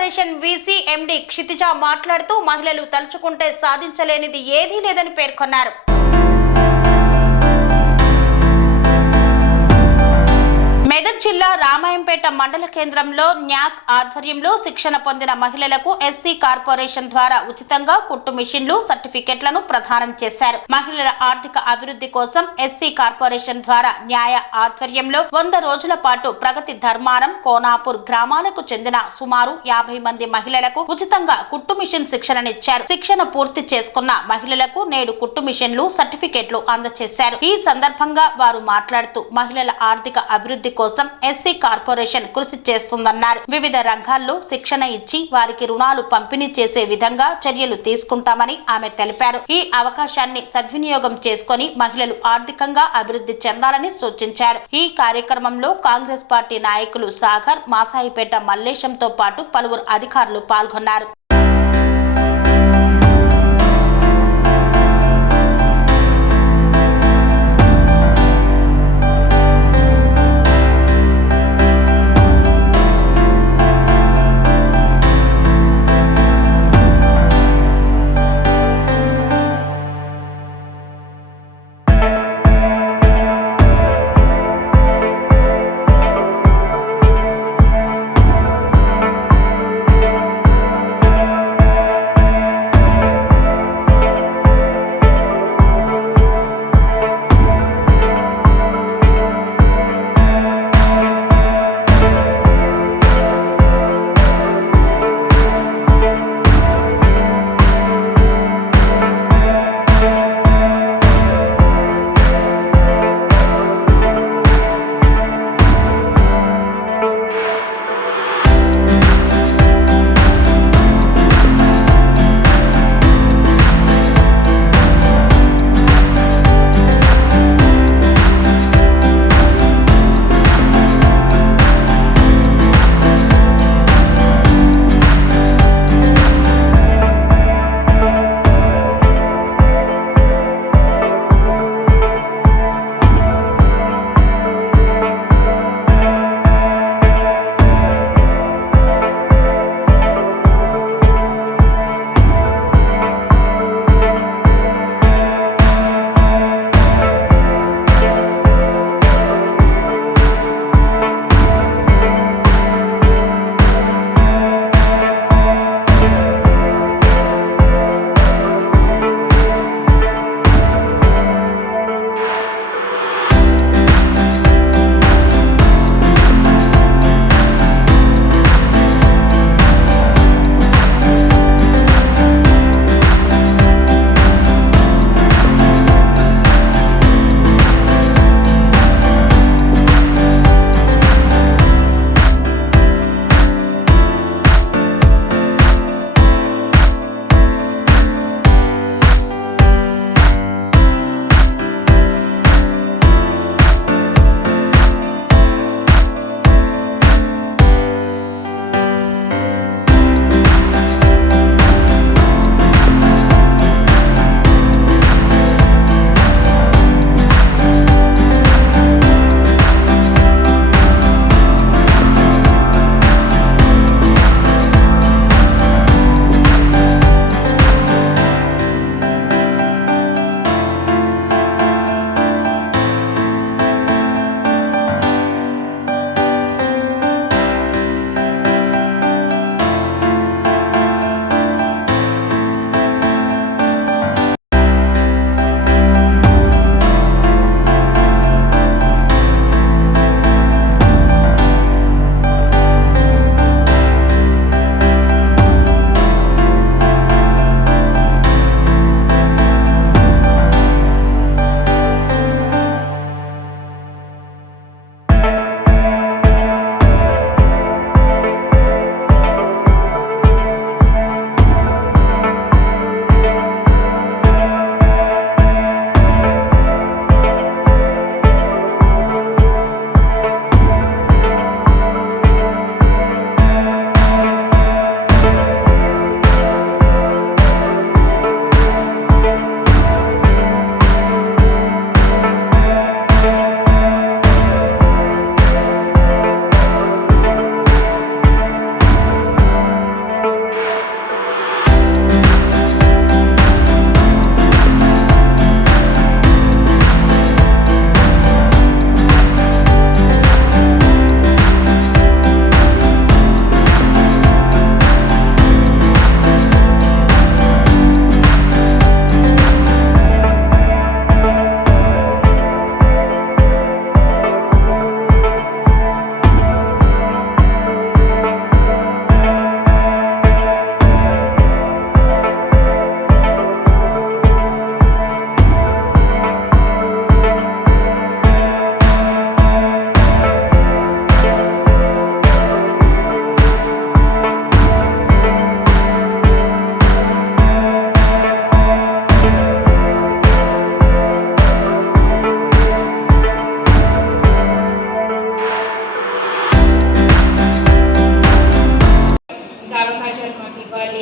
Corporation VC ఎండి క్షితిజ మాట్లాడుతూ మహిళలు తలుచుకుంటే సాధించలేనిది ఏదీ లేదని పేర్కొన్నారు. మెదక్ జిల్లా రామాయంపేట మండల కేంద్రంలో న్యాక్ ఆధ్వర్యంలో శిక్షణ పొందిన మహిళలకు ఎస్సీ కార్పొరేషన్ ద్వారా ఉచితంగా కుట్టు మిషన్లు సర్టిఫికెట్లను ప్రదానం చేశారు. మహిళల ఆర్థిక అభివృద్ధి కోసం ఎస్సీ కార్పొరేషన్ ద్వారా న్యాయ ఆధ్వర్యంలో 100 రోజుల పాటు ప్రగతి ధర్మారం కోనాపూర్ గ్రామాలకు చెందిన సుమారు 50 మంది మహిళలకు ఉచితంగా కుట్టు మిషన్ శిక్షణనిచ్చారు. శిక్షణ పూర్తి చేసుకున్న మహిళలకు నేడు కుట్టు మిషన్లు సర్టిఫికెట్లు అందజేశారు. ఈ సందర్భంగా వారు మాట్లాడుతూ మహిళల ఆర్థిక అభివృద్ధి కోసం ఎస్సీ కార్పొరేషన్ కృషి చేస్తుందన్నారు. వివిధ రంగాల్లో శిక్షణ ఇచ్చి వారికి రుణాలు పంపిణీ చేసే విధంగా చర్యలు తీసుకుంటామని ఆమె తెలిపారు. ఈ అవకాశాన్ని సద్వినియోగం చేసుకుని మహిళలు ఆర్థికంగా అభివృద్ధి చెందాలని సూచించారు. ఈ కార్యక్రమంలో కాంగ్రెస్ పార్టీ నాయకులు సాగర్, మాసాయిపేట మల్లేశంతో పాటు పలువురు అధికారులు పాల్గొన్నారు.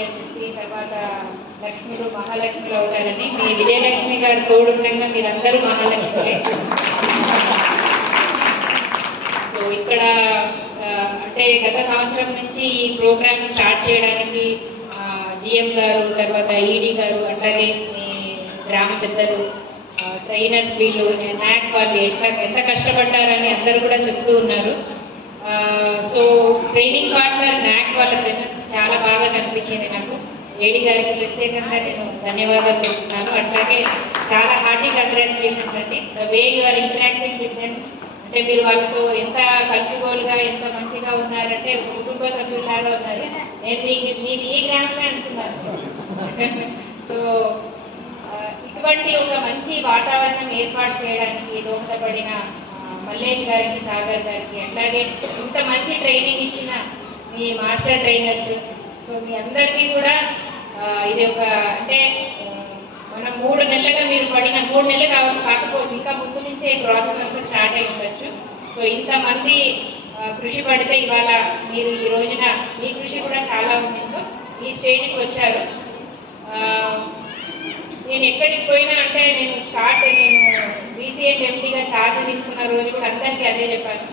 అని చెప్పి, తర్వాత లక్ష్ముడు మహాలక్ష్ములు అవుతారని. మీ విజయలక్ష్మి గారు తోడుండగా మీరందరూ మహాలక్ష్ములే. సో ఇక్కడ అంటే గత సంవత్సరం నుంచి ఈ ప్రోగ్రామ్ స్టార్ట్ చేయడానికి జిఎం గారు, తర్వాత ఈడీ గారు, అట్లాగే మీ గ్రామ పెద్దలు, ట్రైనర్స్, వీళ్ళు న్యాక్ వాళ్ళు ఎంత కష్టపడ్డారని అందరూ కూడా చెప్తూ ఉన్నారు. సో ట్రైనింగ్ పార్ట్నర్ న్యాక్ వాళ్ళ ప్రెసెన్స్ చాలా బాగా కనిపించింది నాకు. ఏడీ గారికి ప్రత్యేకంగా నేను ధన్యవాదాలు చెప్తున్నాను. అట్లాగే చాలా హార్టీ కంగ్రాచులేషన్స్ అండి. The way you are interacting with them, అంటే మీరు వాళ్ళతో ఎంత కలుపుగోలుగా ఎంత మంచిగా ఉన్నారంటే కుటుంబ సభ్యులాగా ఉన్నారు. నేను మీకు ఈ గ్రామమే అనుకున్నాను. సో ఇటువంటి ఒక మంచి వాతావరణం ఏర్పాటు చేయడానికి దోహదపడిన మల్లేష్ గారికి, సాగర్ గారికి, అట్లాగే ఇంత మంచి ట్రైనింగ్ ఇచ్చిన మీ మాస్టర్ ట్రైనర్స్, సో మీ అందరికీ కూడా ఇది ఒక అంటే మనం 3 నెలలుగా మీరు పడిన 3 నెలలు కాకపోవచ్చు, ఇంకా ముందు నుంచే ప్రాసెస్ అంతా స్టార్ట్ అయి ఉండొచ్చు. సో ఇంతమంది కృషి పడితే ఇవాళ మీరు ఈ రోజున మీ కృషి కూడా చాలా ఉండిందో ఈ స్టేజ్కి వచ్చారు. నేను ఎక్కడికి పోయినా అంటే నేను బీసీఎడ్ ఎంపీగా ఛార్జ్ తీసుకున్న రోజు కూడా అందరికీ అదే చెప్పాను.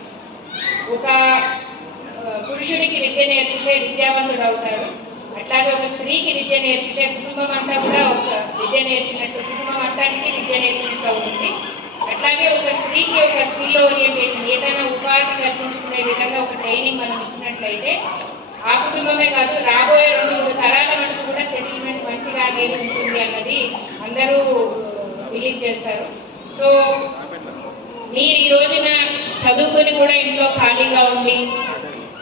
ఒక పురుషుడికి విద్య నేర్పితే విద్యావంతుడు అవుతాడు, అట్లాగే ఒక స్త్రీకి విద్య నేర్పితే కుటుంబం అంతా కూడా ఒక విద్య నేర్పినట్టు, కుటుంబం అంతానికి విద్య నేర్పినట్టు అవుతుంది. అట్లాగే ఒక స్త్రీకి ఒక స్కిల్ ఓరియంటేషన్, ఏదైనా ఉపాధి కల్పించుకునే విధంగా ఒక ట్రైనింగ్ మనం ఇచ్చినట్లయితే ఆ కుటుంబమే కాదు, రాబోయే 2-3 తరాల వరకు కూడా సెటిల్మెంట్ మంచిగా అనేది ఉంటుంది అన్నది అందరూ బిలీవ్ చేస్తారు. సో మీరు ఈ రోజున చదువుకొని కూడా ఇంట్లో ఖాళీగా ఉండి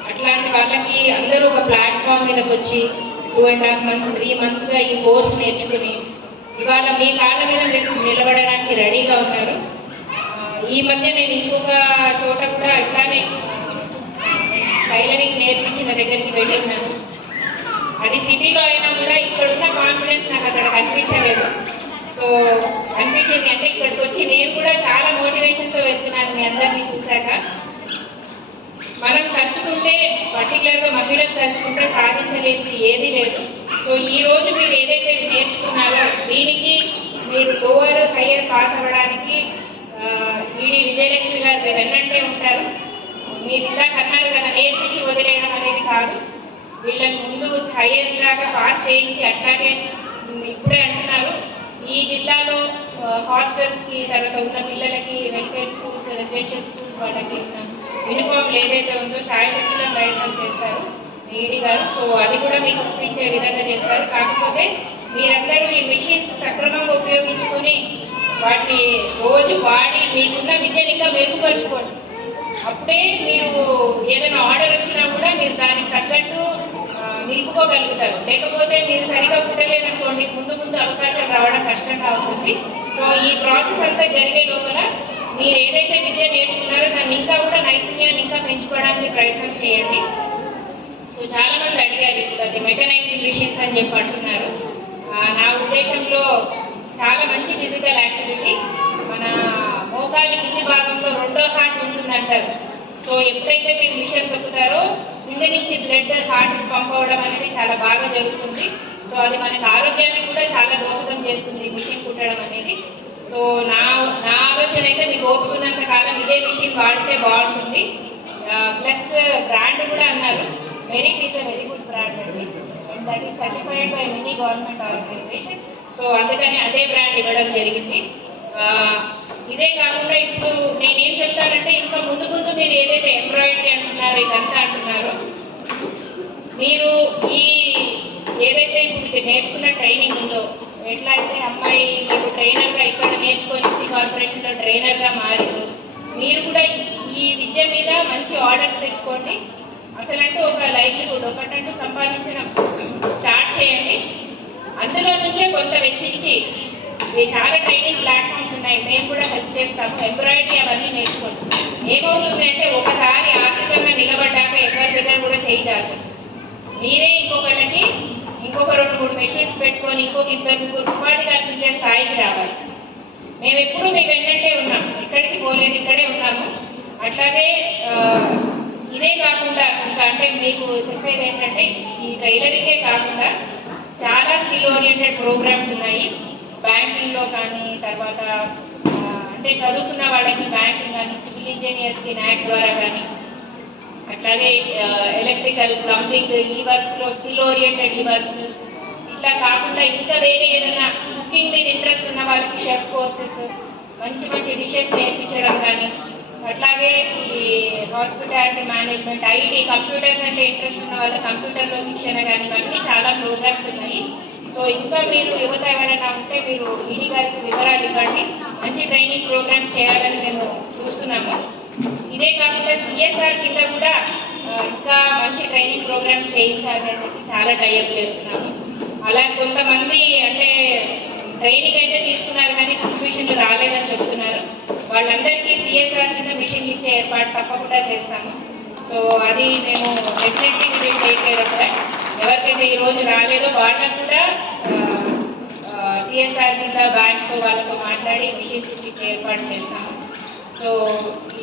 అట్లాంటి వాళ్ళకి అందరూ ఒక ప్లాట్ఫామ్ మీదకి వచ్చి 2.5 months 3 monthsగా ఈ కోర్స్ నేర్చుకుని ఇవాళ మీ కాళ్ళ మీద మీరు నిలబడడానికి రెడీగా ఉన్నారు. ఈ మధ్య నేను ఇంకొక చోట కూడా ఇట్లానే టైలరింగ్ నేర్పించిన దగ్గరికి వెళ్ళిన్నాను. అది సిటీలో అయినా కూడా ఇక్కడున్న కాన్ఫిడెన్స్ నాకు అక్కడ కనిపించలేదు. సో అనిపించింది అంటే ఇక్కడికి వచ్చి నేను కూడా చాలా మోటివేషన్తో వెళ్తున్నాను మీ అందరినీ చూశాక. మనం తలుచుకుంటే, పర్టికులర్గా మహిళలు తలుచుకుంటే సాధించలేదు ఏదీ లేదు. సో ఈ రోజు మీరు ఏదైతే నేర్చుకున్నారో దీనికి మీరు లోవర్ హయ్యర్ పాస్ అవ్వడానికి ఈడీ విజయలక్ష్మి గారు వెన్నంటే ఉంటారు. మీరు ఇలా అన్నారు కదా, నేర్పించి వదిలేయడం అనేది కాదు, వీళ్ళని ముందు హయ్యర్ లాగా పాస్ చేయించి, అట్లాగే ఇప్పుడే అంటున్నారు ఈ జిల్లాలో హాస్టల్స్కి, తర్వాత ఉన్న పిల్లలకి వెల్ఫేర్ స్కూల్స్, రెసిడెన్షియల్ స్కూల్స్ వాళ్ళకి యూనిఫామ్లు ఏదైతే ఉందో శాయశక్తులను ప్రయత్నం చేస్తారు ఈడీ గారు. సో అది కూడా మీకు ఒప్పించే విధంగా చేస్తారు. కాకపోతే మీరందరూ ఈ మిషన్స్ సక్రమంగా ఉపయోగించుకొని వాటిని రోజు వాడి మీకున్న విద్యను ఇంకా మెరుగుపరుచుకోండి. అప్పుడే మీరు ఏదైనా ఆర్డర్ వచ్చినా కూడా మీరు దానికి తగ్గట్టు నిలుపుకోగలుగుతారు. లేకపోతే మీరు సరిగా పుట్టలేదనుకోండి, ముందు అవకాశాలు రావడం కష్టంగా ఉంటుంది. సో ఈ ప్రాసెస్ అంతా జరిగే లోపల మీరు ఏదైతే విద్య నేర్చుకున్నారో దాన్ని ఇంకా కూడా నైపుణ్యాన్ని ఇంకా పెంచుకోవడానికి ప్రయత్నం చేయండి. సో చాలా మంది అడిగారు ఇప్పుడు అది మెకనైజింగ్ మిషన్స్ అని చెప్పి అంటున్నారు. నా ఉద్దేశంలో చాలా మంచి ఫిజికల్ యాక్టివిటీ. మన మోకాలి కింది భాగంలో 2వ హార్ట్ ఉంటుందంటారు. సో ఎప్పుడైతే మీరు మిషన్ తొక్కుతారో కింద నుంచి బ్లడ్ హార్ట్కి పంప్ అవ్వడం అనేది చాలా బాగా జరుగుతుంది. సో అది మనకి ఆరోగ్యానికి కూడా చాలా దోహదం చేస్తుంది మిషన్ కుట్టడం అనేది. సో నా ఆలోచన అయితే మీకు ఓపుకున్నంత కాలం ఇదే మిషన్ వాడితే బాగుంటుంది. ప్లస్ బ్రాండ్ కూడా అన్నారు, Merit is a very good brand అండి, and that is certified by many government organisation. So అందుకని అదే బ్రాండ్ ఇవ్వడం జరిగింది. ఇదే కాకుండా ఇప్పుడు నేనేం చెప్తానంటే ఇంకా ముందు మీరు ఏదైతే ఎంబ్రాయిడరీ అంటున్నారో ఇదంతా అంటున్నారో, మీరు ఈ ఏదైతే ఇప్పుడు నేర్చుకున్న ట్రైనింగ్ ఉందో, ఎట్లా అయితే అమ్మాయి మీకు ట్రైనర్గా ఇక్కడ నేర్చుకొని ఎస్సీ కార్పొరేషన్లో ట్రైనర్గా మారిందో, మీరు కూడా ఈ విద్య మీద మంచి ఆర్డర్స్ తెచ్చుకోండి. అసలంటూ ఒక లైవ్లీహుడ్ ఒకటంటూ సంపాదించడం స్టార్ట్ చేయండి. అందులో నుంచే కొంత వెచ్చించి చాలా ట్రైనింగ్ ప్లాట్ఫామ్స్ ఉన్నాయి, మేము కూడా హెల్ప్ చేస్తాము. ఎంబ్రాయిడరీ అవన్నీ నేర్చుకోండి. ఏమవుతుంది అంటే ఒకసారి ఆర్థికంగా నిలబడ్డాక ఎవరి దగ్గర కూడా చేయించాల్సి మీరే ఇంకొకళ్ళకి ఇంకొక 2-3 మెషిన్స్ పెట్టుకొని ఇంకొక 2-3 ఉపాధి కల్పించే స్థాయికి రావాలి. మేము ఎప్పుడూ మీ వెంటనే ఉన్నాము, ఎక్కడికి పోలేదు, ఇక్కడే ఉన్నాము. అట్లాగే ఇదే కాకుండా ఇంకా అంటే మీకు చెప్పేది ఏంటంటే ఈ టైలరింగే కాకుండా చాలా స్కిల్ ఓరియంటెడ్ ప్రోగ్రామ్స్ ఉన్నాయి. బ్యాంకింగ్లో కానీ, తర్వాత అంటే చదువుకున్న వాళ్ళకి బ్యాంకింగ్ కానీ, సివిల్ ఇంజనీర్స్కి న్యాక్ ద్వారా కానీ, అట్లాగే ఎలక్ట్రికల్, ప్లంబింగ్ ఈ వర్క్స్లో స్కిల్ ఓరియంటెడ్ ఈ వర్క్స్, ఇట్లా కాకుండా ఇంకా వేరే ఏదైనా కుకింగ్ మీద ఇంట్రెస్ట్ ఉన్న వాళ్ళకి షెఫ్ కోర్సెస్, మంచి మంచి డిషెస్ నేర్పించడం కానీ, అట్లాగే ఈ హాస్పిటాలిటీ మేనేజ్మెంట్, ఐటీ, కంప్యూటర్స్ అంటే ఇంట్రెస్ట్ ఉన్న వాళ్ళ కంప్యూటర్లో శిక్షణ కానీ, ఇవన్నీ చాలా ప్రోగ్రామ్స్ ఉన్నాయి. సో ఇంకా మీరు యువత ఎవరైనా ఉంటే మీరు ఈడీ గారికి వివరాలు ఇవ్వండి. మంచి ట్రైనింగ్ ప్రోగ్రామ్స్ చేయాలని మేము చూస్తున్నాము. ఇదే కాకుండా సిఎస్ఆర్ కింద కూడా ఇంకా మంచి ట్రైనింగ్ ప్రోగ్రామ్స్ చేయించాలని చెప్పి చాలా టైఅప్ చేస్తున్నాము. అలా కొంతమంది అంటే ట్రైనింగ్ అయితే తీసుకున్నారు కానీ కన్ఫ్యూషన్లు రాలేదని చెప్తున్నారు. వాళ్ళందరికీ సిఎస్ఆర్ కింద మిషన్ ఇచ్చే ఏర్పాటు తప్పకుండా చేస్తాము. సో అది మేము definitely will take care of that. ఎవరికైతే ఈరోజు రాలేదో వాళ్ళకు కూడా సిఎస్ఆర్ కింద బ్యాంక్తో వాళ్ళతో మాట్లాడి మిషన్స్ ఇచ్చే ఏర్పాటు చేస్తాము. సో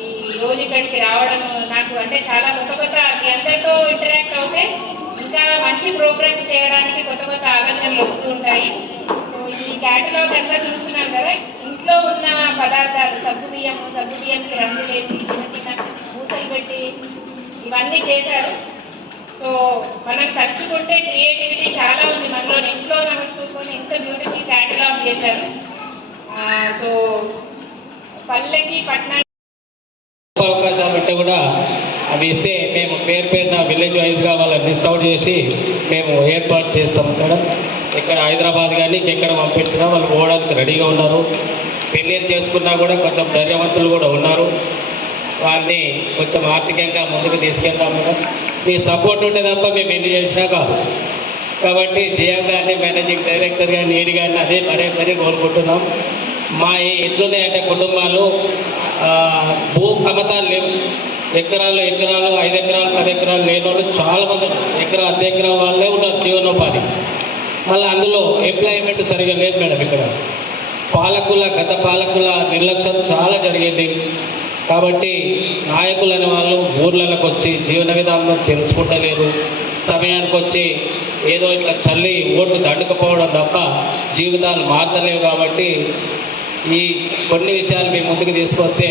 ఈ రోజు ఇక్కడికి రావడం నాకు అంటే చాలా కొత్త కొత్త మీ అందరితో ఇంటరాక్ట్ అవుతే ఇంకా మంచి ప్రోగ్రామ్స్ చేయడానికి కొత్త కొత్త ఆలోచనలు వస్తూ ఉంటాయి. సో ఈ క్యాటలాగ్ అంతా చూస్తున్నాం కదా, ఇంట్లో ఉన్న పదార్థాలు సగ్గుబియ్యంకి రంగులు వేసి చిన్న చిన్న మూసలు పెట్టి ఇవన్నీ చేశారు. సో మనం తచ్చుకుంటే క్రియేటివిటీ చాలా ఉంది మనలో. ఇంట్లో ఉన్న వస్తువులతో ఎంత బ్యూటిఫుల్ క్యాటలాగ్ చేశారు. సో పల్లెకి పట్టణాలు అవకాశాలు ఉంటే కూడా అవి ఇస్తే మేము పేరున విలేజ్ వైజ్గా వాళ్ళని లిస్ట్ అవుట్ చేసి మేము ఏర్పాటు చేస్తాం. ఇక్కడ హైదరాబాద్ కానీ ఇంకెక్కడ పంపించినా వాళ్ళు పోవడానికి రెడీగా ఉన్నారు. పెళ్ళిళ్ళు చేసుకున్నా కూడా కొంచెం ధైర్యవంతులు కూడా ఉన్నారు. వాళ్ళని కొంచెం ఆర్థికంగా ముందుకు తీసుకెళ్తాం మేడం. మీ సపోర్ట్ ఉంటే తప్ప మేము ఎన్ని చేసినా కాదు. కాబట్టి జిఎం గారిని, మేనేజింగ్ డైరెక్టర్ గారిని, ఈడీ గారిని అదే మరీ కోరుకుంటున్నాం. మా ఎట్లున్నాయంటే కుటుంబాలు భూ కమతాలు లేవు. ఎకరాలు 5 ఎకరాలు 10 ఎకరాలు లేని వాళ్ళు చాలామంది ఎకరా 10 ఎకరం వాళ్ళే ఉన్నారు జీవనోపాధి. మళ్ళీ అందులో ఎంప్లాయ్మెంట్ సరిగా లేదు మేడం. ఇక్కడ గత పాలకుల నిర్లక్ష్యం చాలా జరిగింది. కాబట్టి నాయకులు అనే వాళ్ళు ఊర్లలోకి వచ్చి జీవన విధానం తెలుసుకుంటలేరు. సమయానికి వచ్చి ఏదో ఇట్లా చల్లి ఓట్లు దండుకపోవడం తప్ప జీవితాలు మారతలేవు. కాబట్టి ఈ కొన్ని విషయాలు మీ ముందుకు తీసుకొస్తే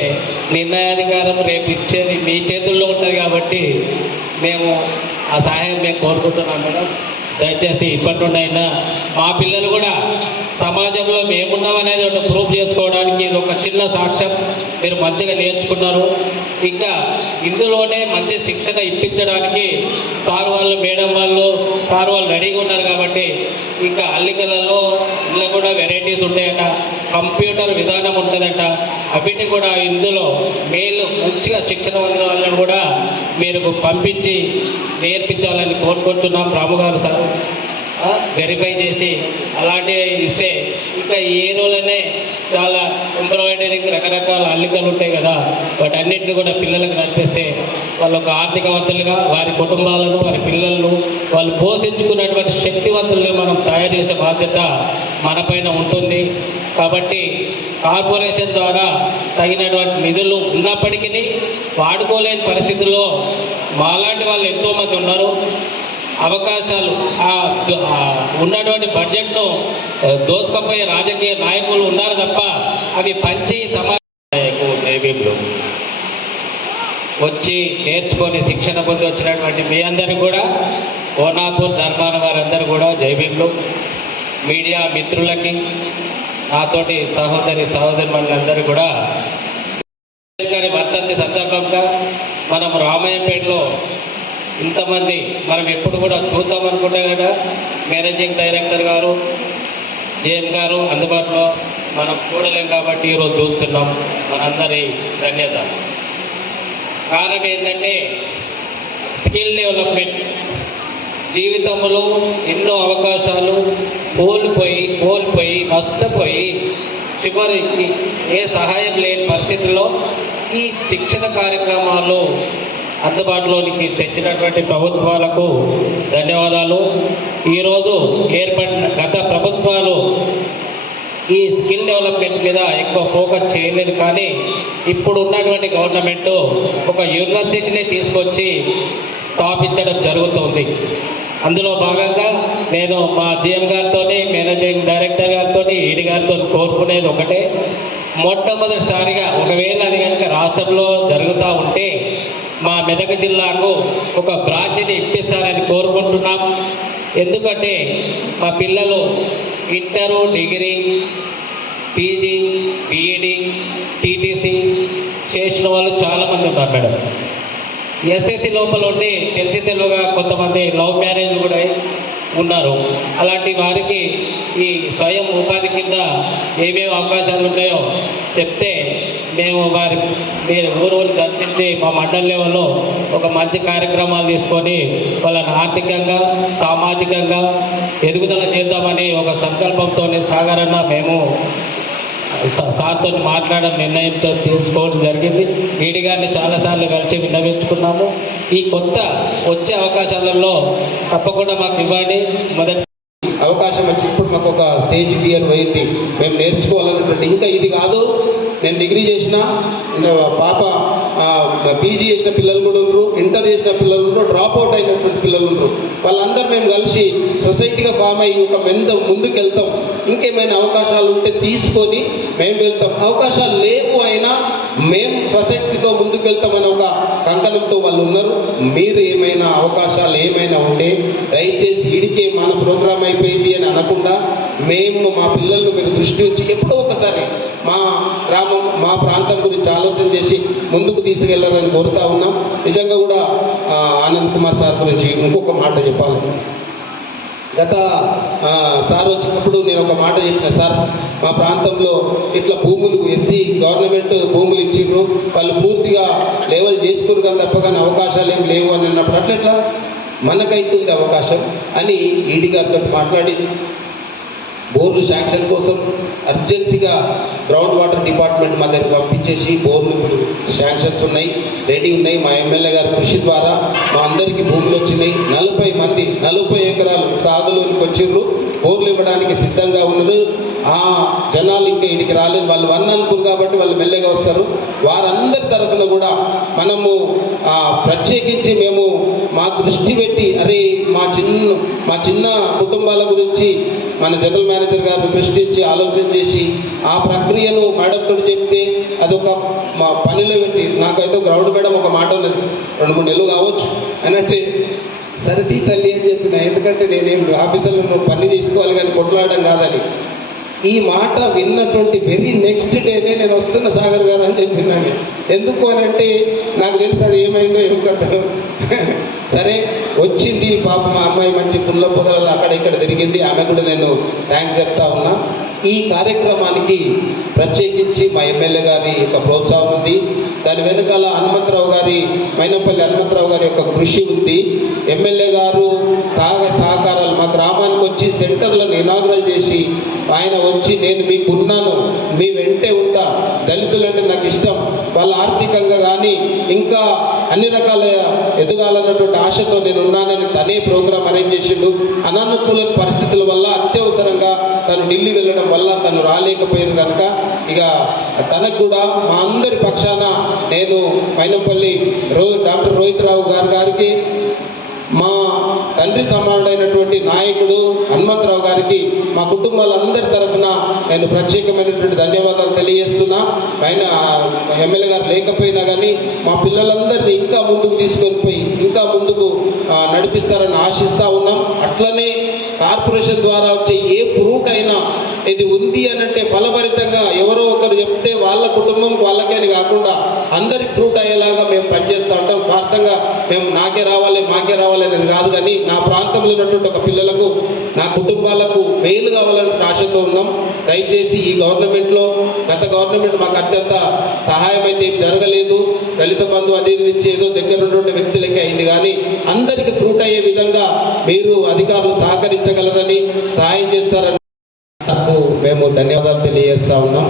నిర్ణయాధికారం రేపు ఇచ్చేది మీ చేతుల్లో ఉంటుంది. కాబట్టి మేము ఆ సహాయం మేము కోరుకుంటున్నాం మేడం. దయచేసి ఇప్పటి నుండి అయినా మా పిల్లలు కూడా సమాజంలో మేమున్నామనేది ఒకటి ప్రూవ్ చేసుకోవడానికి ఇది ఒక చిన్న సాక్ష్యం. మీరు మంచిగా నేర్చుకున్నారు. ఇంకా ఇందులోనే మంచి శిక్షణ ఇప్పించడానికి సార్ వాళ్ళు, మేడం వాళ్ళు, సార్ వాళ్ళు రెడీగా ఉన్నారు. కాబట్టి ఇంకా అల్లికలలో ఇలా కూడా వెరైటీస్ ఉంటాయట, కంప్యూటర్ విధానం ఉంటుందట. అవిటి కూడా ఇందులో మేలు మంచిగా శిక్షణ పొందిన వాళ్ళని కూడా మీరు పంపించి నేర్పించాలని కోరుకుంటున్నాం. రాముగారు సార్ వెరిఫై చేసి అలాంటివి ఇస్తే ఇంకా ఏ రోజులనే చాలా ఎంబ్రాయిడరింగ్ రకరకాల అల్లికలు ఉంటాయి కదా, వాటన్నిటిని కూడా పిల్లలకు నడిపిస్తే వాళ్ళు ఒక ఆర్థికవంతులుగా వారి కుటుంబాలను, వారి పిల్లలను వాళ్ళు పోషించుకున్నటువంటి శక్తివంతులుగా మనం తయారు చేసే బాధ్యత మనపైన ఉంటుంది. కాబట్టి కార్పొరేషన్ ద్వారా తగినటువంటి నిధులు ఉన్నప్పటికీ వాడుకోలేని పరిస్థితుల్లో మాలాంటి వాళ్ళు ఎంతోమంది ఉన్నారు. అవకాశాలు ఉన్నటువంటి బడ్జెట్ను దోసుకపోయే రాజకీయ నాయకులు ఉన్నారు తప్ప అవి పంచి సమాజంలో వచ్చి నేర్చుకొని శిక్షణ పొంది వచ్చినటువంటి మీ అందరికీ కూడా, కోనాపూర్ ధర్మాన వారందరూ కూడా జైభీంలు. మీడియా మిత్రులకి, నాతోటి సహోదరులందరూ కూడా వర్ధంతి సందర్భంగా మనం రామాయంపేటలో ఇంతమంది మనం ఎప్పుడు కూడా చూద్దాం అనుకుంటే కదా, మేనేజింగ్ డైరెక్టర్ గారు, జేఎం గారు అందుబాటులో మనం చూడలేం. కాబట్టి ఈరోజు చూస్తున్నాం. మనందరి ధన్యత. కారణం ఏంటంటే స్కిల్ డెవలప్మెంట్. జీవితంలో ఎన్నో అవకాశాలు కోల్పోయి నష్టపోయి చివరికి ఏ సహాయం లేని పరిస్థితుల్లో ఈ శిక్షణ కార్యక్రమాలు అందుబాటులోనికి తెచ్చినటువంటి ప్రభుత్వాలకు ధన్యవాదాలు. ఈరోజు ఏర్పడిన గత ప్రభుత్వాలు ఈ స్కిల్ డెవలప్మెంట్ మీద ఎక్కువ ఫోకస్ చేయలేదు. కానీ ఇప్పుడు ఉన్నటువంటి గవర్నమెంట్ ఒక యూనివర్సిటీని తీసుకొచ్చి స్థాపించడం జరుగుతుంది. అందులో భాగంగా నేను మా జిఎం గారితో, మేనేజింగ్ డైరెక్టర్ గారితో, ఈడీ గారితో కోరుకునేది ఒకటే, మొట్టమొదటిసారిగా ఒకవేళ అది కనుక రాష్ట్రంలో జరుగుతూ ఉంటే మా మెదక్ జిల్లాకు ఒక బ్రాంచ్ని ఇప్పిస్తారని కోరుకుంటున్నాం. ఎందుకంటే మా పిల్లలు inter, degree, PG, B Ed, TTC చేసిన వాళ్ళు చాలామంది ఉన్నారు మేడం. ఎస్ఎస్సి లోపల ఉండి తెలిసి తెలుగుగా కొంతమంది లవ్ మ్యారేజ్ కూడా ఉన్నారు. అలాంటి వారికి ఈ స్వయం ఉపాధి కింద ఏమేమి అవకాశాలు ఉన్నాయో చెప్తే మేము మీరు ఊరు దర్శించి మా మండల లెవెల్లో ఒక మంచి కార్యక్రమాలు తీసుకొని వాళ్ళని ఆర్థికంగా, సామాజికంగా ఎదుగుదల చేద్దామని ఒక సంకల్పంతో సాగరన్న మేము సార్తో మాట్లాడడం నిర్ణయంతో తీసుకోవడం జరిగింది. ఈడీ గారిని చాలాసార్లు కలిసి విన్నవించుకున్నాము. ఈ కొత్త వచ్చే అవకాశాలలో తప్పకుండా మాకు ఇవ్వండి. మొదటి అవకాశం వచ్చి ఇప్పుడు మాకు ఒక స్టేజ్ ఫియర్ పోయింది, మేము నేర్చుకోవాలన్నటువంటి. ఇంకా ఇది కాదు, నేను డిగ్రీ చేసిన పాప, పీజీ చేసిన పిల్లలు కూడా ఉన్నారు, ఇంటర్ చేసిన పిల్లలు ఉన్నారు, డ్రాప్ అవుట్ అయినటువంటి పిల్లలు ఉన్నారు. వాళ్ళందరూ మేము కలిసి సొసైటీగా ఫామ్ అయ్యి ఒక ముందుకు వెళ్తాం. ఇంకేమైనా అవకాశాలు ఉంటే తీసుకొని మేము వెళ్తాం. అవకాశాలు లేవు అయినా మేము సొసైటీతో ముందుకు వెళ్తామని ఒక కంకణంతో వాళ్ళు ఉన్నారు. మీరు ఏమైనా అవకాశాలు ఏమైనా ఉంటే దయచేసి ఇడికే మన ప్రోగ్రామ్ అయిపోయింది అని అనకుండా మేము మా పిల్లలను మీరు దృష్టి ఉంచి ఎప్పుడో ఒకసారి మా గ్రామం, మా ప్రాంతం గురించి ఆలోచన చేసి ముందుకు తీసుకెళ్లాలని కోరుతా ఉన్నాం. నిజంగా కూడా ఆనంద్ కుమార్ సార్ గురించి ఇంకొక మాట చెప్పాలి. గత సార్ వచ్చినప్పుడు నేను ఒక మాట చెప్పిన, సార్ మా ప్రాంతంలో ఇట్లా భూములు ఎస్సీ గవర్నమెంట్ భూములు ఇచ్చిర్రు, వాళ్ళు పూర్తిగా లెవెల్ చేసుకుని కానీ తప్పగానే అవకాశాలు ఏం లేవు అని అన్నప్పుడు అట్లా మనకైతుంది అవకాశం అని ఈడీ గారితో మాట్లాడి బోర్లు శాంక్షన్ కోసం అర్జెన్సీగా గ్రౌండ్ వాటర్ డిపార్ట్మెంట్ మా దగ్గర పంపించేసి బోర్లు ఇప్పుడు శాంక్షన్స్ ఉన్నాయి, రెడీ ఉన్నాయి. మా ఎమ్మెల్యే గారి కృషి ద్వారా మా అందరికీ భూములు వచ్చినాయి. 40 మంది 40 ఎకరాలు సాగులోనికి వచ్చిర్రు, బోర్లు ఇవ్వడానికి సిద్ధంగా ఉన్నారు. ఆ జనాలు ఇంకా ఇంటికి రాలేదు, వాళ్ళు 1 అనుకున్నారు కాబట్టి వాళ్ళు మెల్లగా వస్తారు. వారందరి తరఫున కూడా మనము ప్రత్యేకించి మేము మా దృష్టి పెట్టి, అరే మా చిన్న కుటుంబాల గురించి మన జనరల్ మేనేజర్ గారిని దృష్టించి ఆలోచన చేసి ఆ ప్రక్రియను మేడంతో చెప్తే అదొక మా పనిలో పెట్టి, నాకైతే గ్రౌండ్ మేడం ఒక మాట ఉన్నది, 2-3 నెలలు కావచ్చు అని అంటే సరే తీ తల్లి అని చెప్పిన. ఎందుకంటే నేనేం ఆఫీసర్లను పని తీసుకోవాలి కానీ కొట్లాడడం కాదని. ఈ మాట విన్నటువంటి వెరీ నెక్స్ట్ డేనే నేను వస్తున్న సాగర్ గారు అని చెప్పినాను. ఎందుకు అని అంటే నాకు తెలుసు అది ఏమైందో ఎందుకంటే సరే వచ్చింది పాప, మా అమ్మాయి మంచి పుల్ల పొదలలో అక్కడ ఇక్కడ తిరిగింది, ఆమె కూడా నేను థ్యాంక్స్ చెప్తా ఉన్నా. ఈ కార్యక్రమానికి ప్రత్యేకించి మా ఎమ్మెల్యే గారి యొక్క ప్రోత్సాహం ఉంది, దాని వెనుకాల మైనంపల్లి హనుమంతరావు గారి యొక్క కృషి ఉంది. ఎమ్మెల్యే గారు సహకారాలు మా గ్రామానికి వచ్చి సెంటర్లను ఇనాగ్రల్ చేసి ఆయన వచ్చి నేను మీకున్నాను, మీ వెంటే ఉంటా, దళితులంటే నాకు ఇష్టం, వాళ్ళ ఆర్థికంగా కానీ ఇంకా అన్ని రకాల ఎదగాలన్నటువంటి ఆశతో నేను ఉన్నానని తనే ప్రోగ్రాం అరేంజ్ చేసిండు. అనానుకూల పరిస్థితుల వల్ల అత్యవసరంగా తను ఢిల్లీ వెళ్ళడం వల్ల తను రాలేకపోయింది కనుక ఇక తనకు కూడా మా అందరి పక్షాన నేను మైనంపల్లి డాక్టర్ రోహిత్ రావు గారికి, మా తండ్రి సమానుడైనటువంటి నాయకుడు హనుమంతరావు గారికి, మా కుటుంబాలందరి తరఫున నేను ప్రత్యేకమైనటువంటి ధన్యవాదాలు తెలియజేస్తున్నా. ఆయన ఎమ్మెల్యే గారు లేకపోయినా కానీ మా పిల్లలందరినీ ఇంకా ముందుకు తీసుకొని పోయి ఇంకా ముందుకు నడిపిస్తారని ఆశిస్తూ ఉన్నాం. అట్లనే కార్పొరేషన్ ద్వారా వచ్చే ఏ ఫ్రూట్ అయినా ఇది ఉంది అని అంటే ఫలభరితంగా ఎవరో ఒకరు చెప్తే వాళ్ళ కుటుంబం వాళ్ళకే అని కాకుండా అందరికి ఫ్రూట్ అయ్యేలాగా మేము పనిచేస్తూ ఉంటాం. స్వార్థంగా మేము నాకే రావాలి మాకే రావాలి అనేది కాదు, కానీ నా ప్రాంతంలో ఉన్నటువంటి ఒక పిల్లలకు, నా కుటుంబాలకు మేలు కావాలని ఆశతో ఉన్నాం. దయచేసి ఈ గవర్నమెంట్లో, గత గవర్నమెంట్ మాకు అత్యంత సహాయం అయితే ఏం జరగలేదు, దళిత బంధు అది నుంచి ఏదో దగ్గర ఉన్నటువంటి వ్యక్తులకే అయింది, కానీ అందరికీ ఫ్రూట్ అయ్యే విధంగా మీరు అధికారులు సహకరించగలరని, సహాయం చేస్తారని మేము ధన్యవాదాలు తెలియజేస్తా ఉన్నాం.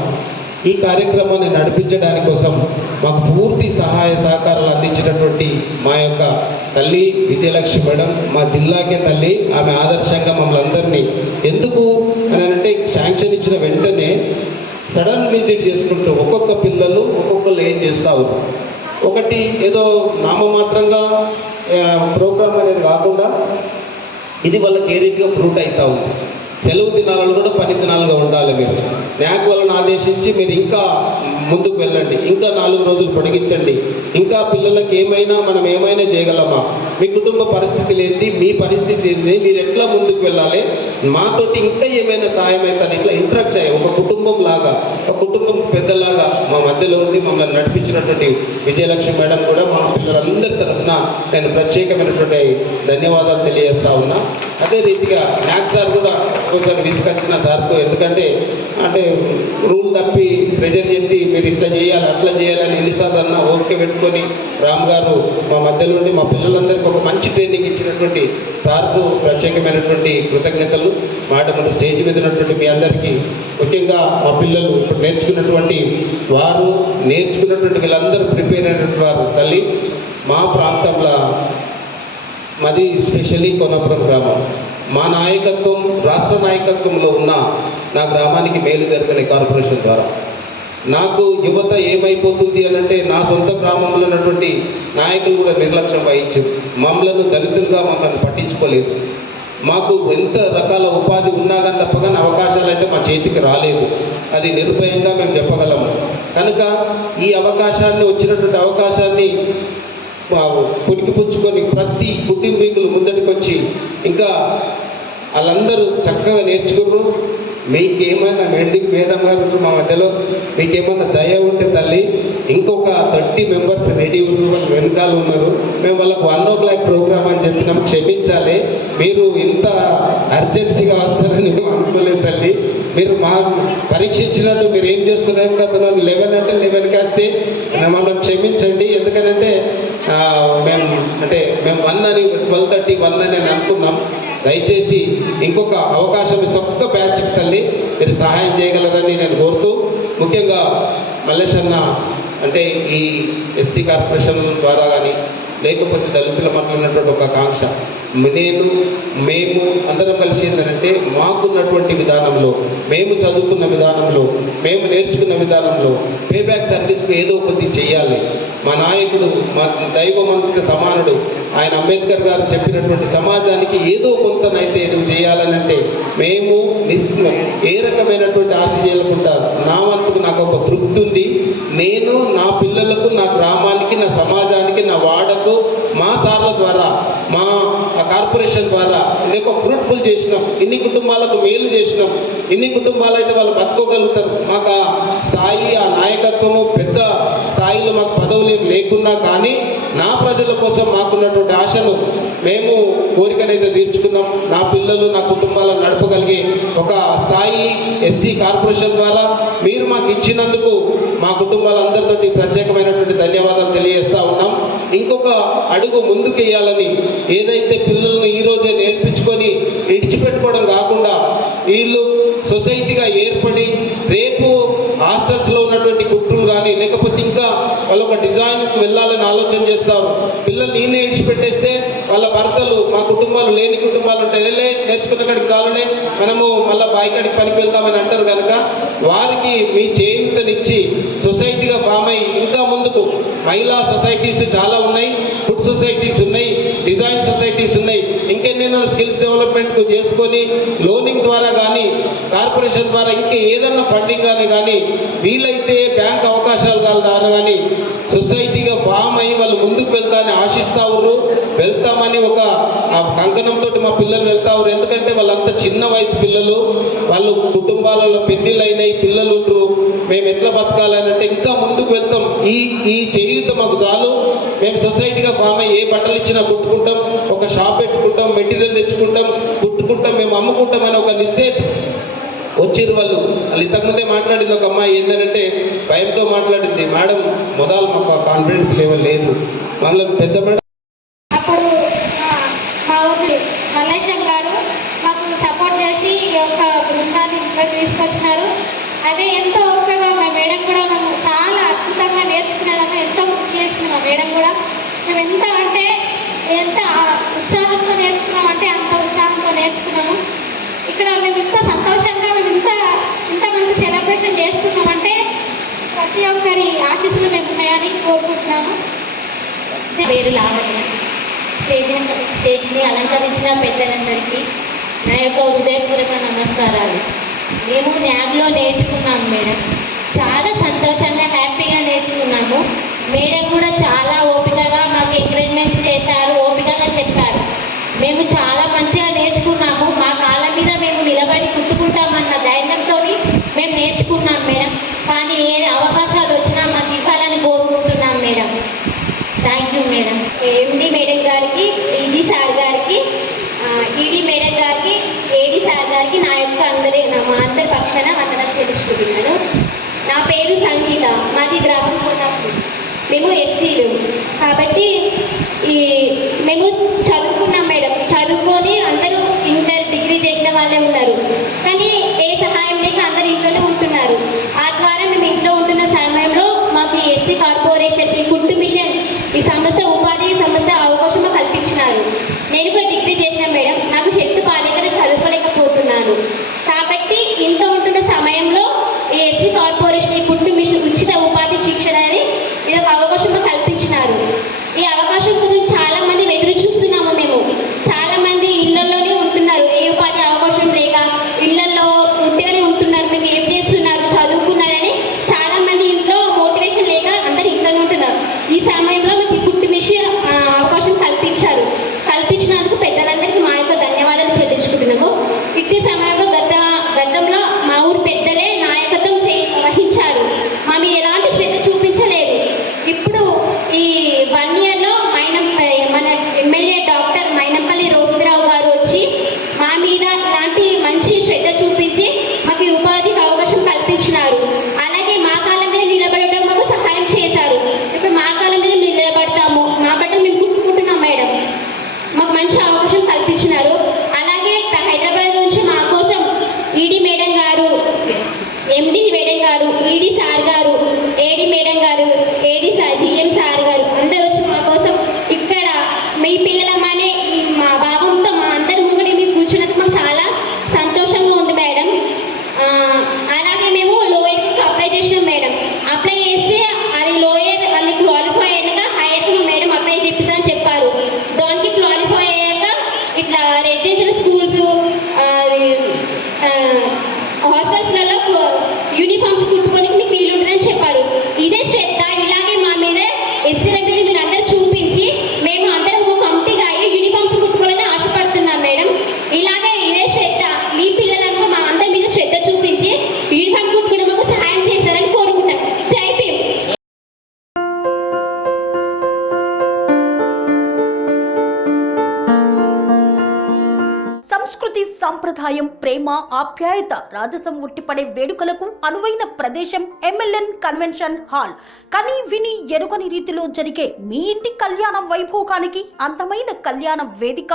ఈ కార్యక్రమాన్ని నడిపించడానికి కోసం మాకు పూర్తి సహాయ సహకారాలు అందించినటువంటి మా యొక్క తల్లి విజయలక్ష్మి మేడం, మా జిల్లాకే తల్లి, ఆమె ఆదర్శంగా మమ్మల్ని అందరినీ, ఎందుకు అని అంటే శాంక్షన్ ఇచ్చిన వెంటనే సడన్ విజిట్ చేసుకుంటూ ఒక్కొక్క పిల్లలు ఒక్కొక్కరు ఏం చేస్తారు, ఒకటి ఏదో నామమాత్రంగా ప్రోగ్రామ్ అనేది కాకుండా ఇది వాళ్ళకి ఏ రీతిగా ఫ్రూట్ అవుతా ఉంది. సెలవు దినాలను కూడా పని దినాలుగా ఉండాలి. మీరు న్యాక్ వాళ్ళని ఆదేశించి మీరు ఇంకా ముందుకు వెళ్ళండి, ఇంకా 4 రోజులు పొడిగించండి. ఇంకా పిల్లలకి మనం ఏమైనా చేయగలమా, మీ కుటుంబ పరిస్థితులు ఏంటి, మీ పరిస్థితి ఏంటి, మీరు ఎట్లా ముందుకు వెళ్ళాలి, మాతోటి ఇంకా ఏమైనా సహాయం అవుతారు, ఇట్లా ఇంటరాక్ట్ అయ్యి ఒక కుటుంబం లాగా, ఒక కుటుంబం పెద్దలాగా మా మధ్యలో ఉండి మమ్మల్ని నడిపించినటువంటి విజయలక్ష్మి మేడం కూడా మా పిల్లలందరి తరఫున నేను ప్రత్యేకమైనటువంటి ధన్యవాదాలు తెలియజేస్తా ఉన్నా. అదే రీతిగా న్యాక్ సార్ కూడా కొంచెం విసుకొచ్చిన సార్కు, ఎందుకంటే రూల్ తప్పి ప్రెజర్ చేసి మీరు ఇట్లా చేయాలి అట్లా చేయాలని ఎన్నిసార్లు అన్నా ఓపిక పెట్టుకొని రామ్ గారు మా మధ్యలో ఉండి మా పిల్లలందరికీ ఒక మంచి ట్రైనింగ్ ఇచ్చినటువంటి సార్కు ప్రత్యేకమైనటువంటి కృతజ్ఞతలు. మాటలు స్టేజ్ మీద ఉన్నటువంటి మీ అందరికీ, ముఖ్యంగా మా పిల్లలు ఇప్పుడు నేర్చుకున్నటువంటి వీళ్ళందరూ ప్రిపేర్ అయినటువంటి వారు తల్లి. మా ప్రాంతంలో మాది స్పెషల్లీ కోనపురం గ్రామం. మా నాయకత్వం రాష్ట్ర నాయకత్వంలో ఉన్న నా గ్రామానికి మేలు జరగని కార్పొరేషన్ ద్వారా నాకు యువత ఏమైపోతుంది అని అంటే, నా సొంత గ్రామంలో ఉన్నటువంటి నాయకులు కూడా నిర్లక్ష్యం వహించారు. మమ్మల్ని పట్టించుకోలేదు. మాకు ఎంత రకాల ఉపాధి ఉన్నా కానీ తప్పగానే అవకాశాలు అయితే మా చేతికి రాలేదు. అది నిర్భయంగా మేము చెప్పగలము. కనుక ఈ వచ్చినటువంటి అవకాశాన్ని పుణికిపుచ్చుకొని ప్రతి కుటుంబీకులు ముందటికి వచ్చి ఇంకా వాళ్ళందరూ చక్కగా నేర్చుకున్నారు. మీకేమైనా మేడం గారు మా మధ్యలో మీకేమైనా దయ ఉంటే తల్లి, ఇంకొక 30 మెంబర్స్ రెడీ ఉన్నారు, వాళ్ళు వెనకాల ఉన్నారు. మేము వాళ్ళకు 1 o'clock ప్రోగ్రామ్ అని చెప్పినాం, క్షమించాలి. మీరు ఇంత అర్జెన్సీగా వస్తారని మేము అనుకోలేదు తల్లి. మీరు మా పరీక్షించినట్టు మీరు ఏం చేస్తున్నారు కదా, 11 అంటే 11కి వస్తే మనం క్షమించండి. ఎందుకంటే మేము 1 అని 12:30 1 అని అనుకున్నాం. దయచేసి ఇంకొక అవకాశం ఇస్తే ఒక్క బ్యాచ్కి తల్లి మీరు సహాయం చేయగలరని నేను కోరుతూ, ముఖ్యంగా మల్లేశన్న అంటే ఈ ఎస్టీ కార్పొరేషన్ ద్వారా కానీ లేకపోతే దళితుల మధ్య ఉన్నటువంటి ఒక ఆకాంక్ష, మేము అందరం కలిసి ఏంటంటే మాకున్నటువంటి విధానంలో, మేము చదువుకున్న విధానంలో, మేము నేర్చుకున్న విధానంలో పేబ్యాక్ సర్వీస్కు ఏదో ఒకటి చెయ్యాలి. మా నాయకుడు, మా దైవమంత్రి సమానుడు ఆయన అంబేద్కర్ గారు చెప్పినటువంటి సమాజానికి ఏదో కొంతనైతే చేయాలని అంటే మేము ఏ రకమైనటువంటి ఆశ చేయకుంటారు. నా వంతుకు నాకు ఒక తృప్తి ఉంది. నేను నా పిల్లలకు, నా గ్రామానికి, నా సమాజానికి, నా వాడకు మా సార్ల ద్వారా, మా కార్పొరేషన్ ద్వారా ఒక ఫ్రూట్ఫుల్ చేసినాం. ఇన్ని కుటుంబాలకు మేలు చేసినాం. ఇన్ని కుటుంబాలు అయితే వాళ్ళు బతుకోగలుగుతారు. మాకు ఆ స్థాయి, ఆ నాయకత్వము పెద్ద స్థాయిలో మాకు పదవులు లేకున్నా కానీ నా ప్రజల కోసం మాకున్నటువంటి ఆశను మేము కోరికనైతే తీర్చుకున్నాం. నా పిల్లలు, నా కుటుంబాలను నడపగలిగే ఒక స్థాయి ఎస్సీ కార్పొరేషన్ ద్వారా మీరు మాకు ఇచ్చినందుకు మా కుటుంబాలందరితోటి ప్రత్యేకమైనటువంటి ధన్యవాదాలు తెలియజేస్తూ ఉన్నాం. ఇంకొక అడుగు ముందుకు వేయాలని, ఏదైతే పిల్లలను ఈరోజే నేర్పించుకొని ఇడిచిపెట్టుకోవడం కాకుండా వీళ్ళు సొసైటీగా ఏర్పడి రేపు హాస్టల్స్లో ఉన్నటువంటి కుట్రులు కానీ లేకపోతే ఇంకా వాళ్ళు ఒక డిజైన్కి వెళ్ళాలని ఆలోచన చేస్తారు. పిల్లలు నేనే ఇడిచిపెట్టేస్తే వాళ్ళ భర్తలు, మా కుటుంబాలు లేని కుటుంబాలు ఉంటాయి, నేర్చుకున్న కాడికి కావాలనే మనము మళ్ళీ బాయికాడికి పనికి వెళ్తామని అంటారు. కనుక వారికి మీ చేయూతనిచ్చి సొసైటీగా ఫామ్ అయ్యి ఇంకా ముందుకు మహిళా సొసైటీస్ చాలా ఉన్నాయి, ఫుడ్ సొసైటీస్ ఉన్నాయి, డిజైన్ సొసైటీస్ ఉన్నాయి. ఇంకెన్నెన్నో స్కిల్స్ డెవలప్మెంట్ చేసుకొని లోనింగ్ ద్వారా కానీ కార్పొరేషన్ ద్వారా ఇంకా ఏదన్నా ఫండింగ్ కానీ వీలైతే బ్యాంక్ అవకాశాల ద్వారా కానీ సొసైటీగా ఫామ్ అయ్యి వాళ్ళు ముందుకు వెళ్తామని ఆశిస్తా ఉన్నారు. వెళ్తామని ఒక కంకణంతో మా పిల్లలు వెళ్తా ఉన్నారు. ఎందుకంటే వాళ్ళంతా చిన్న వయసు పిల్లలు, వాళ్ళు కుటుంబాలలో పెళ్లిళ్ళు అయినాయి, పిల్లలు ఉండరు. మేము ఎట్లా బతకాలని అంటే ఇంకా ముందుకు వెళ్తాం. ఈ చేయూత మాకు చాలు. మేము సొసైటీగా ఫామ్ అయ్యి ఏ బట్టలు ఇచ్చినా కుట్టుకుంటాం, ఒక షాప్ పెట్టుకుంటాం, మెటీరియల్ తెచ్చుకుంటాం, కుట్టుకుంటాం, మేము అమ్ముకుంటామని ఒక నిశ్చయిత వచ్చిర్రు. వాళ్ళు ఇంతకుముందే మాట్లాడింది ఒక అమ్మాయి ఏంటంటే భయంతో మాట్లాడింది, మేడం మొదలు మాకు కాన్ఫిడెన్స్ లెవెల్ లేదు. మళ్ళీ పెద్ద మేడం అప్పుడు మా ఊరి మల్లేశం గారు మాకు సపోర్ట్ చేసి ఈ యొక్క బృందాన్ని ఇక్కడ తీసుకొచ్చినారు. అదే ఎంతో ఓపికగా మా మేడం కూడా మేము చాలా అద్భుతంగా నేర్చుకునేదాన్ని ఎంతో కృషి చేసింది మా మేడం కూడా. మేము ఎంత ఉత్సాహంతో నేర్చుకున్నామంటే అంత ఉత్సాహంతో నేర్చుకున్నాము. ఇక్కడ మేము ఇంత సంతోషంగా ఇంత మంచి సెలబ్రేషన్ చేసుకున్నామంటే ప్రతి ఒక్కరి ఆశీస్సులు మేము ఉన్నాయని కోరుకుంటున్నాము. పేరు లావణ్య. స్టేజ్ని అలంకరించిన పెద్దలందరికీ నా యొక్క హృదయపూర్వక నమస్కారాలు. మేము న్యాగ్లో నేర్చుకున్నాం మేడం. చాలా సంతోషంగా హ్యాపీగా నేర్చుకున్నాము. మేడం కూడా చాలా ఓపికగా మాకు ఎంకరేజ్మెంట్ చేశారు, ఓపికగా చెప్పారు. మేము చాలా మంచిగా నేర్చుకున్నాము. మా కాళ్ళ మీద మేము నిలబడి కుట్టుకుంటామన్న ధైర్యంతో మేము నేర్చుకున్నాం మేడం. కానీ ఏ అవకాశాలు వచ్చినా మాకు ఇవ్వాలని కోరుకుంటున్నాం madam. Thank you madam. MD madam గారికి, ఈజీ సార్ గారికి, ఈడీ మేడం గారికి, ఏడీ సార్ గారికి నా యొక్క మా అందరి పక్షాన వందనాలు తెలుసుకుంటున్నాను. నా పేరు సంగీత, మాది గ్రామం కోటాపూర్. మేము ఎస్సీలు కాబట్టి మేము చదువుకున్నాం మేడం. చదువుకొని అందరూ ఇంటర్ డిగ్రీ చేసిన వాళ్ళే ఉన్నారు. కానీ ఏ సహాయం లేక అందరూ ఇంట్లోనే ఉంటున్నారు. ఆ ద్వారా మేము ఇంట్లో ఉంటున్న సమయంలో మాకు ఎస్సీ కార్పొరేషన్ ఈ కుట్టు మిషన్ ఈ సంస్థ ఉపాధి సంస్థ అవకాశం కల్పించినారు. నేను కూడా డిగ్రీ చేసిన మేడం. నాకు హెల్త్ బాగాలేక చదువుకోలేకపోతున్నాను. కాబట్టి ఇంట్లో ఉంటున్న సమయంలో ఈ ఎస్సీ కార్పొరేషన్ ఈ కుట్టు మిషన్ ఉచిత ఉపాధి శిక్షణ అని ఇది ఒక అవకాశం కల్పించినారు. ఈ అవకాశం కోసం చాలా మంది ఎదురు చూస్తున్నాము. మేము చాలా మంది ఇళ్లలోనే ఉంటున్నారు. ఏ ఉపాధి అవకాశం లేక ఇళ్లలో ఉంటేనే ఉంటున్నారు. మీకు ఏం చేస్తున్నారు, చదువుకున్నారని చాలా మంది ఇంట్లో మోటివేషన్ లేక అందరు ఇంట్లోనే ఉంటున్నారు. ఈ సమయంలో మీకు ఈ కుట్టు మిషన్ అవకాశం కల్పించినందుకు పెద్దలందరికీ మా యొక్క ధన్యవాదాలు చెల్లించుకుంటున్నాము. ఇట్టి సమయంలో గతంలో మా ఊరు పెద్దలే నాయకత్వం వహించారు. మా మీద ఎలాంటి శ్రద్ధ చూపించలేదు. ఇప్పుడు ఈ 1 yearలో మన ఎమ్మెల్యే డాక్టర్ మైనంపల్లి రోహితరావు గారు వచ్చి మా మీద ఇలాంటి మంచి శ్రద్ధ చూపించి మాకు ఉపాధికి అవకాశం కల్పించినారు. అలాగే మా కాళ్ళ మీద నిలబడటం మాకు సహాయం చేశారు. ఇప్పుడు మా కాళ్ళ మీద మేము నిలబడతాము, మా బట్టలు మేము కుట్టుకుంటున్నాం మేడం. మాకు మంచి అవకాశం కల్పించినారు. అలాగే హైదరాబాద్ నుంచి మా కోసం ఈడీ మేడం గారు, ఎండి మేడం గారు, ఈడీ సార్ గారు, ఏడీ మేడం గారు, ఏడీ సార్, జిఎం సార్ గారు అందరూ వచ్చి మా కోసం ఇక్కడ మీ పిల్లలమనే మా భావంతో మా అందరి ముంగడి మీకు కూర్చున్నందుకు మాకు చాలా సంతోషంగా ఉంది మేడం. అలాగే మేము లోయర్కి అప్లై చేసినాం మేడం. అప్లై చేస్తే అది లోయర్ అది క్వాలిఫై అయ్యాక హైయర్కి మేడం అప్లై చేపిస్తామని చెప్పారు. దానికి క్వాలిఫై అయ్యాక ఇట్లా రెసిడెన్షియల్ స్కూల్స్ హాస్టల్స్లలో యూనిఫామ్స్ కుట్టుకొని మీకు వీలు ఉంటుందని చెప్పారు. ఇదే శ్రద్ధ ఇలాగే మా మీద ఎస్సీల మీద మీరు అందరూ చూపించి మేము అందరం ఒక కమిటీగా అయ్యి యూనిఫామ్స్ కుట్టుకోవాలని ఆశపడుతున్నాం మేడం. ఇలాగే ఇదే శ్రద్ధ మీ పిల్లలను మా అందరి మీద శ్రద్ధ చూపించి యూనిఫామ్ కుట్టుకోవడం మాకు సహాయం చేస్తారని కోరుకుంటాను. జై భీమ్. సంస్కృతి సంప్రదాయం, ప్రేమ, ఆప్యాయత, రాజసం ఉట్టిపడే వేడుకలకు అనువైన ప్రదేశం ఎంఎల్ఎన్ కన్వెన్షన్ హాల్. కని విని ఎరుగని రీతిలో జరిగే మీ ఇంటి కళ్యాణ వైభోగానికి అందమైన కళ్యాణ వేదిక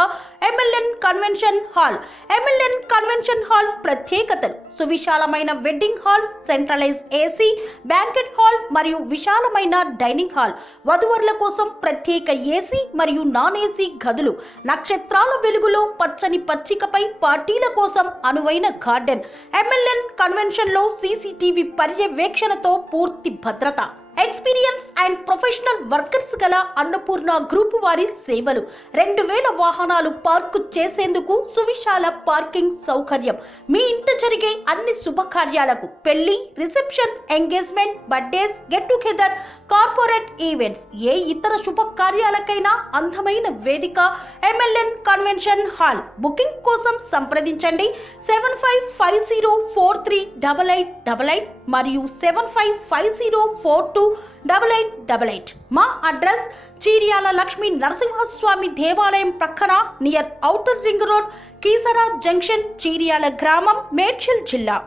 MLN convention hall. MLN convention hall ప్రత్యేకతలు: సువిశాలమైన wedding halls, centralised AC banquet hall మరియు విశాలమైన డైనింగ్ హాల్, వధువరుల కోసం ప్రత్యేక ఏసీ మరియు నాన్ ఏసీ గదులు, నక్షత్రాల వెలుగులో పచ్చని పచ్చికపై పార్టీల కోసం అనువైన గార్డెన్. ఎంఎల్ఎన్ కన్వెన్షన్ లో సీసీటీవీ పర్యవేక్షణతో పూర్తి భద్రత. ఎక్స్పీరియన్స్ అండ్ ప్రొఫెషనల్ వర్కర్స్ గల అన్నపూర్ణ గ్రూప్ వారి సేవలు. 2000 వాహనాలు పార్కు చేసేందుకు సువిశాల పార్కింగ్ సౌకర్యం. మీ ఇంట జరిగే అన్ని శుభకార్యాలకు, పెళ్లి, reception, engagement, birthdays, get together, corporate events, ఏ ఇతర శుభకార్యాలకైనా అందమైన వేదిక ఎంఎల్ఎన్ కన్వెన్షన్ హాల్. బుకింగ్ కోసం సంప్రదించండి 7550438888 మరియు 7550428888. మా అడ్రస్ చీర్యాల లక్ష్మీ నరసింహస్వామి దేవాలయం ప్రక్కన, near outer ring road, Keesara junction, Cheeryal గ్రామం, మేడ్చల్ జిల్లా.